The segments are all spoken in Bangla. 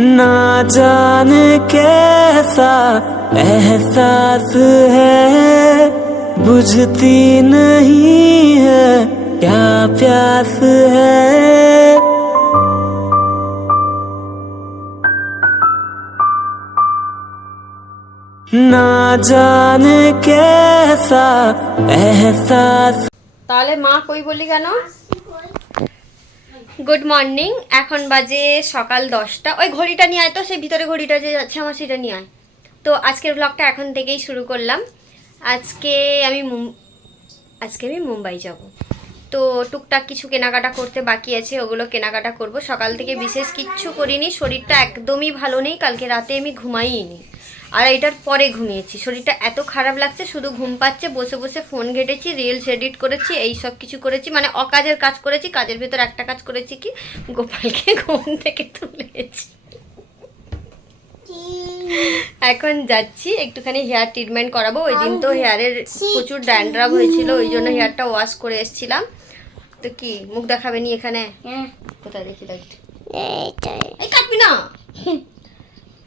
ना जाने कैसा एहसास है, बुझती नहीं है क्या प्यास है। ना जाने कैसा एहसास। তাহলে মা কই বললি কেন? গুড মর্নিং, এখন বাজে সকাল 10টা। ওই ঘড়িটা নিয়ে আয় তো, সেই ভিতরে ঘড়িটা যে যাচ্ছে আমার সেটা নিয়ে আয়। তো আজকের ব্লগটা এখন থেকেই শুরু করলাম। আজকে আমি মুম্বাই যাব। তো টুকটাক কিছু কেনাকাটা করতে বাকি আছে, ওগুলো কেনাকাটা করব। সকাল থেকে বিশেষ কিচ্ছু করিনি, শরীরটা একদমই ভালো নেই। কালকে রাতে আমি ঘুমাইনি, আর এটার পরে ঘুমিয়েছি। শরীরটা এত খারাপ লাগছে, শুধু ঘুম পাচ্ছে। বসে বসে ফোন ঘেটেছি, রিলস এডিট করেছি, এই সব কিছু করেছি, মানে অকাজের কাজ করেছি। কাজের ভিতর একটা কাজ করেছি কি, গোপালকে ঘুম থেকে তুলেছি। এখন যাচ্ছি একটুখানি হেয়ার ট্রিটমেন্ট করাবো। ওই দিন তো হেয়ারের প্রচুর ড্যান্ড্রাফ হয়েছিল, ওই জন্য হেয়ারটা ওয়াশ করে এসেছিলাম। তো কি মুখ দেখাবে নি এখানে? কোথায় দেখি এই কাটবি না।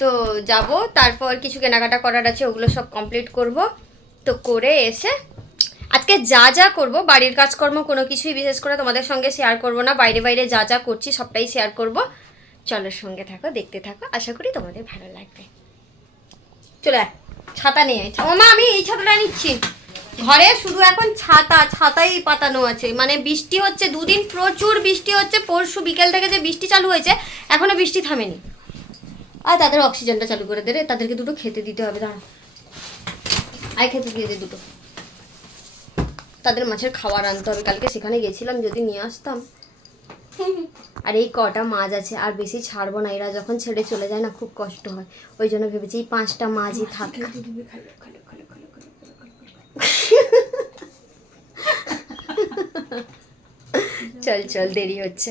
তো যাব, তারপর কিছু কেনাকাটা করার আছে, ওগুলো সব কমপ্লিট করব। তো করে এসে আজকে যা যা করব, বাড়ির কাজকর্ম কোনো কিছুই বিশেষ করে তোমাদের সঙ্গে শেয়ার করব না। বাইরে বাইরে যা যা করছি সবটাই শেয়ার করব। চলো সঙ্গে থাকো, দেখতে থাকো, আশা করি তোমাদের ভালো লাগবে। চলে ছাতা নিয়ে মা, আমি এই ছাতাটা নিচ্ছি। ঘরে শুধু এখন ছাতাই পাতানো আছে। মানে বৃষ্টি হচ্ছে, দুদিন প্রচুর বৃষ্টি হচ্ছে। পরশু বিকেল থেকে যে বৃষ্টি চালু হয়েছে, এখনো বৃষ্টি থামেনি। আর তাদের অক্সিজেনটা চালু করে দে রে, তাদেরকে দুটো খেতে দিতে হবে। দাঁড়া, আয় খেতে দিয়ে দে দুটো। তাদের মাছের খাবার আনতে হবে, কালকে সেখানে গেছিলাম, যদি নিয়ে আসতাম। আর এই কটা মাছ আছে, আর বেশি ছাড়বো না। এরা যখন ছেড়ে চলে যায় না, খুব কষ্ট হয়। ওই জন্য ভেবেছি এই 5টা মাছই থাক। চল চল, দেরি হচ্ছে।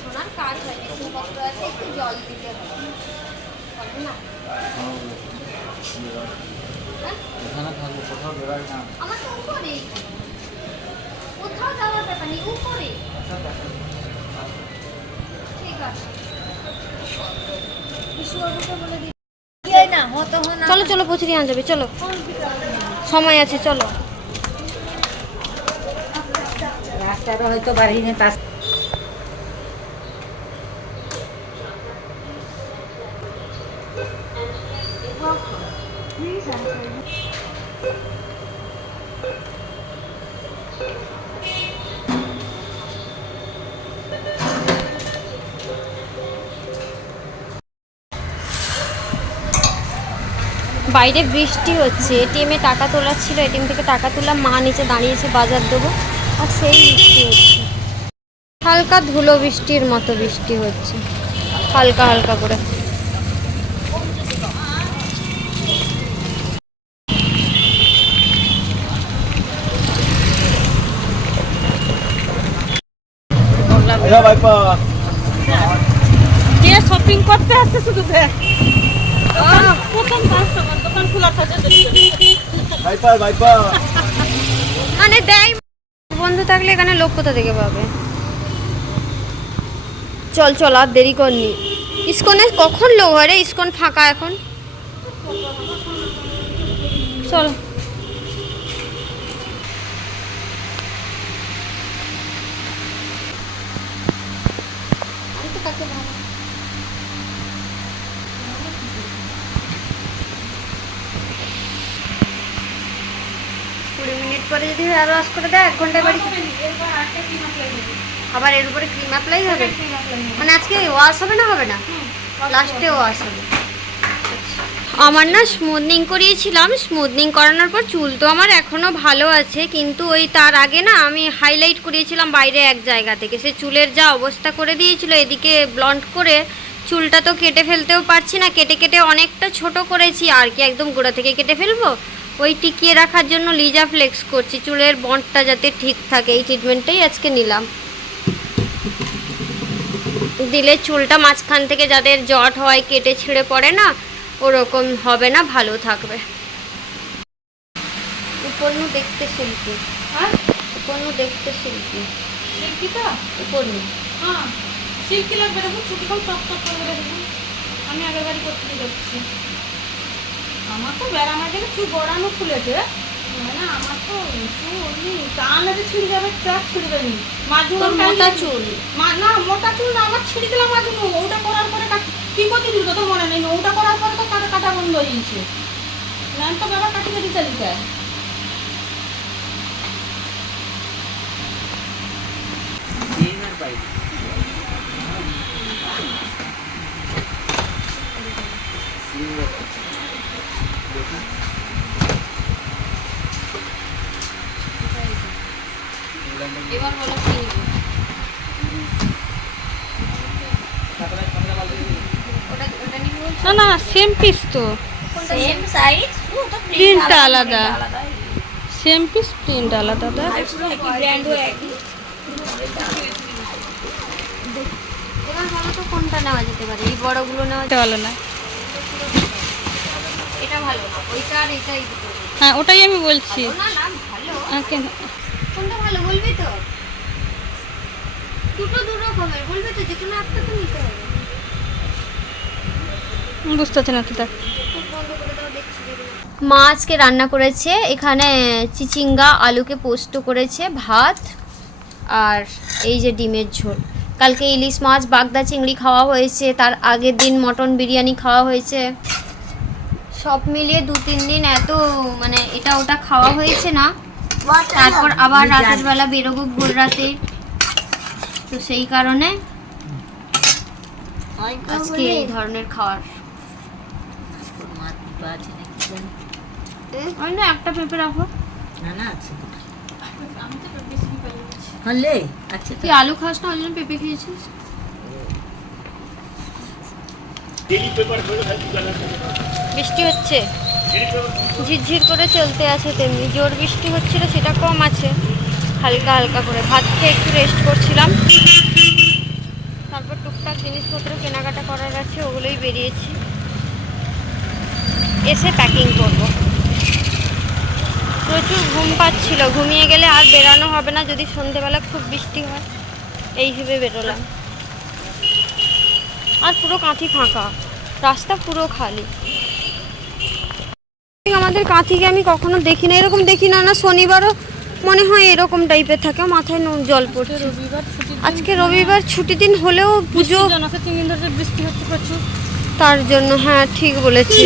সোনার কাজ হয়, জিনিসপত্র আছে, একটু জল দিতে হবে না? আমার তো উপরে, কোথাও যাওয়ার ব্যাপার নেই, উপরে। ঠিক আছে, চলো চলো, পৌঁছে দিয়ে আনা যাবে। চলো, সময় আছে, চলো। রাস্তাটা হয়তো বাড়ি নেই। বাইরে বৃষ্টি হচ্ছে, এটিএমে টাকা তোলার ছিল, এটিএম থেকে টাকা তুললাম। মা নিচে দাঁড়িয়েছে, বাজার দেবো, আর সেই বৃষ্টি হচ্ছে। হালকা ধুলো বৃষ্টির মতো বৃষ্টি হচ্ছে, হালকা হালকা করে। শপিং করতে আসছে শুধু প্রথম কাস্টমার, দোকান খোলা থাকে। মানে দেয় বন্ধু থাকলে, এখানে লোক কোথা থেকে পাবে? চল চল, আর দেরি করনি। ইসকনে কখন লোক হয় রে? ইসকন ফাঁকা এখন। চল, আমি তো কাকে ভালো 20 মিনিট পরে যদি হেয়ার ওয়াশ করে দেয়, 1 ঘন্টায় বাড়ি। আবার এর উপরে ক্রিম অ্যাপ্লাই হবে? মানে আজকে ওয়াশ হবে না? হবে না, লাস্টে ওয়াশ হবে। আমার না স্মুথনিং করিয়েছিলাম, স্মুথনিং করানোর পর চুল তো আমার এখনও ভালো আছে, কিন্তু ওই তার আগে না আমি হাইলাইট করিয়েছিলাম বাইরে এক জায়গা থেকে। সে চুলের যা অবস্থা করে দিয়েছিল, এদিকে ব্লন্ড করে চুলটা তো কেটে ফেলতেও পারছি না। কেটে কেটে অনেকটা ছোট করেছি, আর কি একদম গোড়া থেকে কেটে ফেলবো? ওই টিকিয়ে রাখার জন্য লিজা ফ্লেক্স করছি, চুলের বন্ডটা যাতে ঠিক থাকে। এই ট্রিটমেন্টটাই আজকে নিলাম। দিলে চুলটা মাঝখান থেকে যাদের জট হয়, কেটে ছিঁড়ে পড়ে না, ওরকম হবে না, ভালো থাকবে। উপরনু দেখতে শিল্পী, উপরনু দেখতে শিল্পী, শিল্পীটা উপরনু সিল্কি লাগবে দেখুন, ছুটি কম চপ চপ করে দেখুন। আমি আগের বাড়ি করতে যাচ্ছি। আমার তো বেড়ামা গেলে চুল গড়ানো খুলেছে, মানে আমার তো চুল টানাতে ছিঁড়ে যাবে, ট্রাক ছিঁড়বে নি। তোর মোটা চুল। না মোটা চুল না, আমার ছিঁড়ে দিলাম মাজুনো। ওটা করার পরে কি করতে দিল তো মনে নেই। ওটা করার পরে তো কাটা বন্ধ হয়ে গেছে। ম্যাম তো বাবা কাটি কাটি চালিয়ে এবার বলো কি নিবে? ওটা নিবি বলছো? না না সেম পিস তো, সেম সাইজ, প্রিন্ট আলাদা। সেম পিস প্রিন্ট আলাদা। এবার বলো তো কোনটা নেওয়া যেতে পারে? এই বড়গুলো নেওয়া এটা ভালো না। এটা ভালো না, ওইটা আর এটাই দুটো। হ্যাঁ ওটাই আমি বলছি। না না ভালো, কেন কোনটা ভালো বলবি তো? দুটো দু রকমের বলবি তো, যে কোনো একটা তো নিতে হবে। বুঝতে পারছি না তো দেখ। মা আজকে রান্না করেছে এখানে চিচিঙ্গা আলুকে পোস্ত করেছে, ভাত আর এই যে ডিমের ঝোল। কালকে ইলিশ মাছ বাগদা চিংড়ি খাওয়া হয়েছে, তার আগের দিন মটন বিরিয়ানি খাওয়া হয়েছে। সব মিলিয়ে 2-3 দিন এত মানে এটা ওটা খাওয়া হয়েছে না। তারপর আবার রাতের বেলা বেরোবো ভোর রাতে, তো সেই কারণে আজকে এই ধরনের খাওয়ার। ওই না একটা পেঁপে রাখো। তুই আলু খাস না, ওই জন্য পেঁপে খেয়েছিস। বৃষ্টি হচ্ছে, ঝিরঝির করে চলতে আছে, তেমনি জোর বৃষ্টি হচ্ছিল সেটা কম আছে, হালকা হালকা করে। ভাত খেয়ে একটু রেস্ট করছিলাম, তারপর টুকটাক জিনিসপত্র কেনাকাটা করার আছে, ওগুলোই বেরিয়েছি। এসে প্যাকিং করব। প্রচুর ঘুম পাচ্ছিল, ঘুমিয়ে গেলে আর বেরানো হবে না যদি সন্ধেবেলা খুব বৃষ্টি হয়, এই ভেবে বেরোলাম। আর পুরো কাঁথি ফাঁকা, রাস্তা পুরো খালি। আমাদের কাঁথিকে আমি কখনো দেখি না, এরকম দেখি না। না শনিবারও মনে হয় এরকম টাইপের থাকে, মাথায় জল পড়ছে। আজকে রবিবার ছুটি দিন হলেও পুজো, 3 দিন ধরে বৃষ্টি হচ্ছে প্রচুর, তার জন্য। হ্যাঁ ঠিক বলেছি।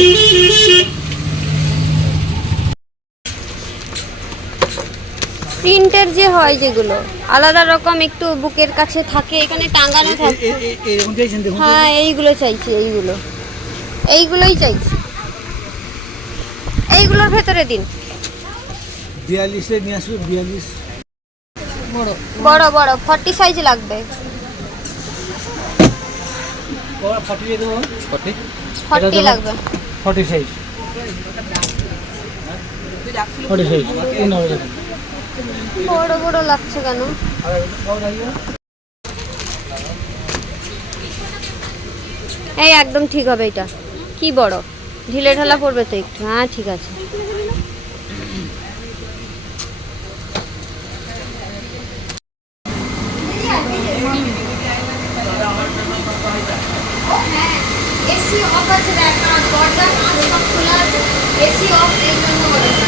প্রিন্টের যে হয় যেগুলো আলাদা রকম একটু বুকের কাছে থাকে, এখানে টাঙানো থাকে। হ্যাঁ এইগুলো চাইছি, এইগুলোই চাইছি। এইগুলোর ভেতরে দিন 42 নিয়ে আসবে। 42 বড় বড় 40 সাইজ লাগবে। 40 লাগবে। 40 সাইজ। 40 সাইজ বড় বড় লাগছে কেন? এই একদম ঠিক হবে। এটা কি বড়, ঢিলে ঢালা পড়বে তো একটু। হ্যাঁ ঠিক আছে। এসি অফ আছে, দেখ না দরজা কাঁচ সব খোলা আছে, এসি অফ, এই জন্য বলেছে।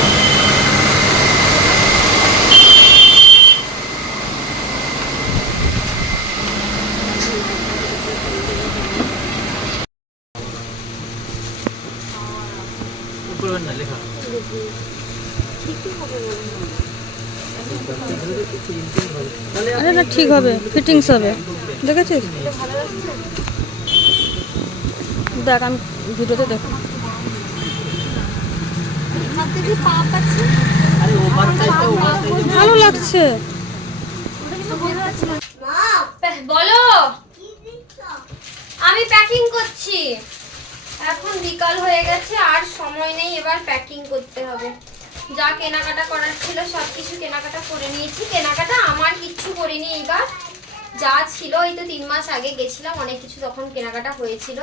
আরে না ঠিক হবে, ফিটিংস হবে, দেখেছিস? দেখ আমি ভিডিওতে দেখ। ভালো লাগছে। বলো, আমি প্যাকিং করছি। এখন বিকাল হয়ে গেছে, আর সময় নেই, এবার প্যাকিং করতে হবে। যা কেনাকাটা করার ছিল সব কিছু কেনাকাটা করে নিয়েছি। কেনাকাটা আমার কিচ্ছু করিনি এইবার, যা ছিল এই তো 3 মাস আগে গেছিলাম, অনেক কিছু তখন কেনাকাটা হয়েছিল।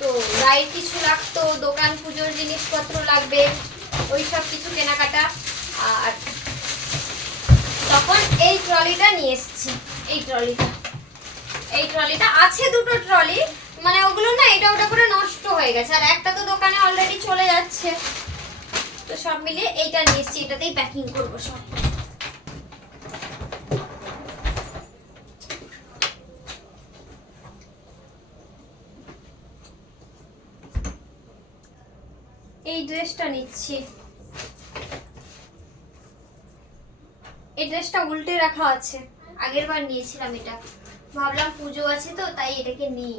তো গায়ের কিছু লাগতো, দোকান পুজোর জিনিসপত্র লাগবে, ওই সব কিছু কেনাকাটা। আর তখন এই ট্রলিটা নিয়ে এসেছি, এই ট্রলিটা এই ট্রলিটা আছে, দুটো ট্রলি, মানে ওগুলো না এটা ওটা করে নষ্ট হয়ে গেছে, আর একটা তো দোকানে অলরেডি চলে যাচ্ছে, তো সব মিলিয়ে এইটা নিয়ে এসেছি, এটাতেই প্যাকিং করবো সব। এই ড্রেসটা নিচ্ছি, এই ড্রেসটা উল্টে রাখা আছে, আগের বার নিয়েছিলাম এটা, ভাবলাম পুজো আছে তো তাই এটাকে নিই।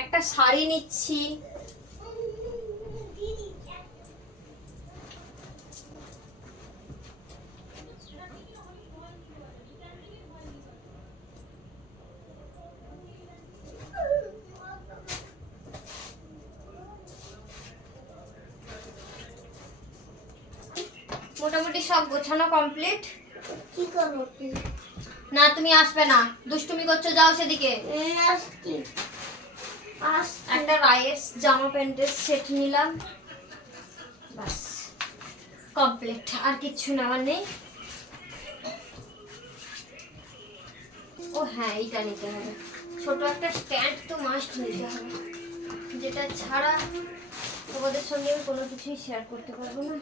একটা শাড়ি নিচ্ছি, মোটামুটি সব গোছানো কমপ্লিট। কি করবো? না তুমি আসবে না, দুষ্টুমি করছো, যাও সেদিকে। একটা রাইস জামা প্যান্টের সেট নিলাম, বাস কমপ্লিট, আর কিচ্ছু নেওয়ার নেই। ও হ্যাঁ, এইটা নিতে হবে, ছোট একটা স্ট্যান্ড তো মাস্ট নিতে হবে, যেটা ছাড়া তোমাদের সঙ্গে আমি কোনো কিছুই শেয়ার করতে পারবো না।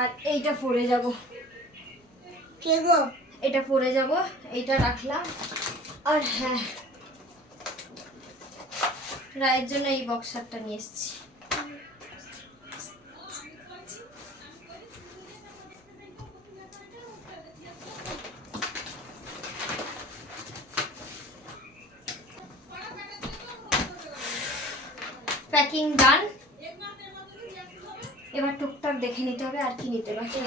আর এইটা পরে যাব, এটা পরে যাব, এইটা রাখলাম। আর হ্যাঁ, রায়ের জন্য এই বক্সারটা নিয়ে এসেছি। প্যাকিং ডান, এবার টুকটাক দেখে নিতে হবে আর কি নিতে বাকি।